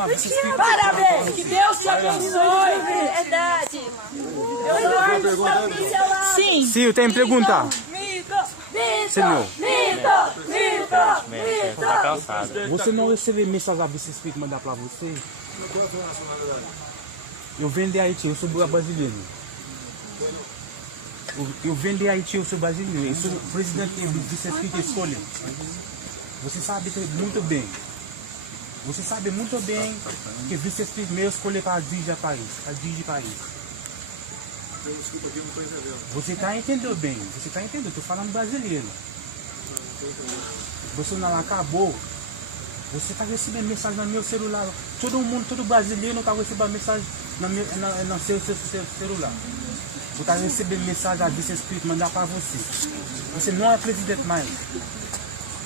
uma vice-espírito. Parabéns! Que Deus te abençoe! Verdade! Sim! Sim, eu tenho que perguntar. Senhor, Tá cansado. você não recebeu mensagem da vice-espírito mandar pra você? Eu venho de Haiti, eu sou brasileiro. Eu venho de Haiti, eu sou brasileiro. Eu sou o presidente do vice-espírito escolha. Você sabe muito bem. Você sabe muito bem que vice-espírito meu escolhe para dirigir o país. Desculpa aqui, eu não estou entendendo. Você está entendendo bem. Você está entendendo. Estou falando brasileiro. Você não acabou. Você está recebendo mensagem no meu celular. Todo mundo, todo brasileiro está recebendo mensagem no seu celular. Você está recebendo mensagem da vice-espírito mandar para você. Você não é presidente mais.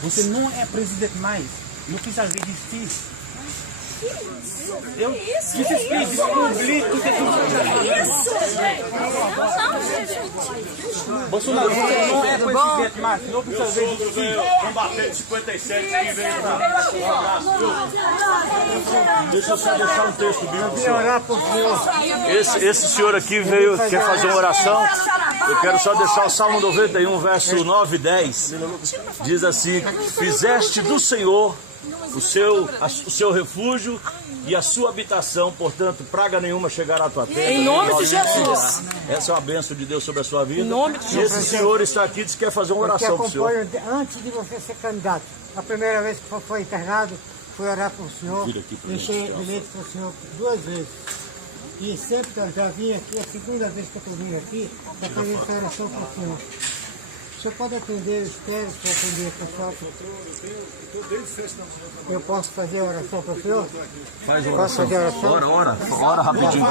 Você não é presidente mais. Não precisa resistir. Eu vice-espírito, descobri tudo que bolsonaro, você não é presidente mais. Não precisa resistir. Combater de 57 que veio pra... Deixa eu só deixar um texto bíblico. Esse senhor aqui veio, quer fazer uma oração. Eu quero só deixar o Salmo 91, verso 9 e 10. Diz assim: fizeste do Senhor o seu refúgio e a sua habitação, portanto, praga nenhuma chegará à tua tenda. Em nome de Jesus. Essa é uma bênção de Deus sobre a sua vida. Em nome de Jesus. Esse senhor está aqui e diz que quer fazer uma oração para o senhor. Antes de você ser candidato, a primeira vez que foi internado, fui orar para o senhor, encher bilhete para o senhor 2 vezes. E sempre que eu já vim aqui, a segunda vez que eu estou vindo aqui, para fazer essa oração para o senhor. O senhor pode atender, eu espero para atender a pessoa. Eu posso fazer a oração para o senhor? Faz a oração. Posso fazer a oração? Ora rapidinho.